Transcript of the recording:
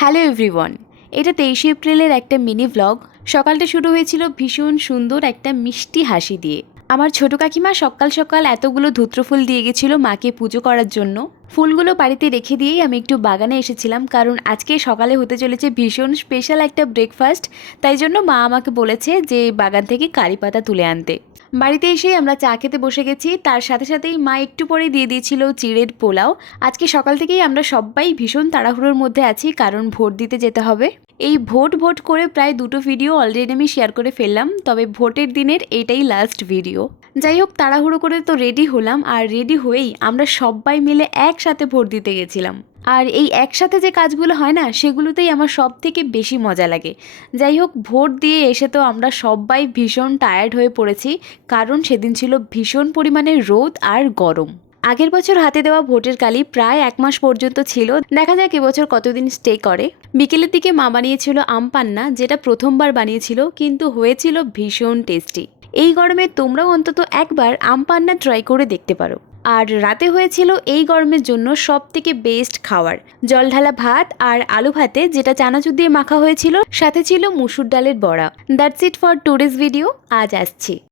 Hello everyone, এটা 23শে এপ্রিলের একটা মিনি ভ্লগ। সকালটা শুরু হয়েছিল ভীষণ সুন্দর একটা মিষ্টি হাসি দিয়ে। আমার ছোট কাকিমা সকাল সকাল এতগুলো ধূত্রফুল দিয়ে গেছিলো মাকে পুজো করার জন্য। ফুলগুলো বাড়িতে রেখে দিয়েই আমি একটু বাগানে এসেছিলাম, কারণ আজকে সকালে হতে চলেছে ভীষণ স্পেশাল একটা ব্রেকফাস্ট। তাই জন্য মা আমাকে বলেছে যে বাগান থেকে কারি পাতা তুলে আনতে। বাড়িতে এসে আমরা চা খেতে বসে গেছি, তার সাথে সাথেই মা একটু পরে দিয়ে দিয়েছিল চিড়ের পোলাও। আজকে সকাল থেকেই আমরা সবাই ভীষণ তাড়াহুড়োর মধ্যে আছি, কারণ ভোট দিতে যেতে হবে। এই ভোট করে প্রায় দুটো ভিডিও অলরেডি আমি শেয়ার করে ফেললাম, তবে ভোটের দিনের এটাই লাস্ট ভিডিও। যাই হোক, তাড়াহুড়ো করে তো রেডি হলাম, আর রেডি হয়েই আমরা সবাই মিলে একসাথে ভোট দিতে গেছিলাম। আর এই একসাথে যে কাজগুলো হয় না, সেগুলোতেই আমার সব থেকে বেশি মজা লাগে। যাই হোক, ভোট দিয়ে এসে তো আমরা সবাই ভীষণ টায়ার্ড হয়ে পড়েছি, কারণ সেদিন ছিল ভীষণ পরিমাণে রোদ আর গরম। আগের বছর হাতে দেওয়া ভোটের কালি প্রায় 1 মাস পর্যন্ত ছিল, দেখা যাক এবছর কতদিন স্টে করে। বিকেলের দিকে মা বানিয়েছিল আম পান্না, যেটা প্রথমবার বানিয়েছিল, কিন্তু হয়েছিল ভীষণ টেস্টি। এই গরমে তোমরাও অন্তত একবার আম পান্না ট্রাই করে দেখতে পারো। আর রাতে হয়েছিল এই গরমের জন্য সব থেকে বেস্ট খাবার, জল ঢালা ভাত আর আলু ভাতে, যেটা চানাচুর দিয়ে মাখা হয়েছিল, সাথে ছিল মুসুর ডালের বড়া। That's it for today's video. আজ আসছি।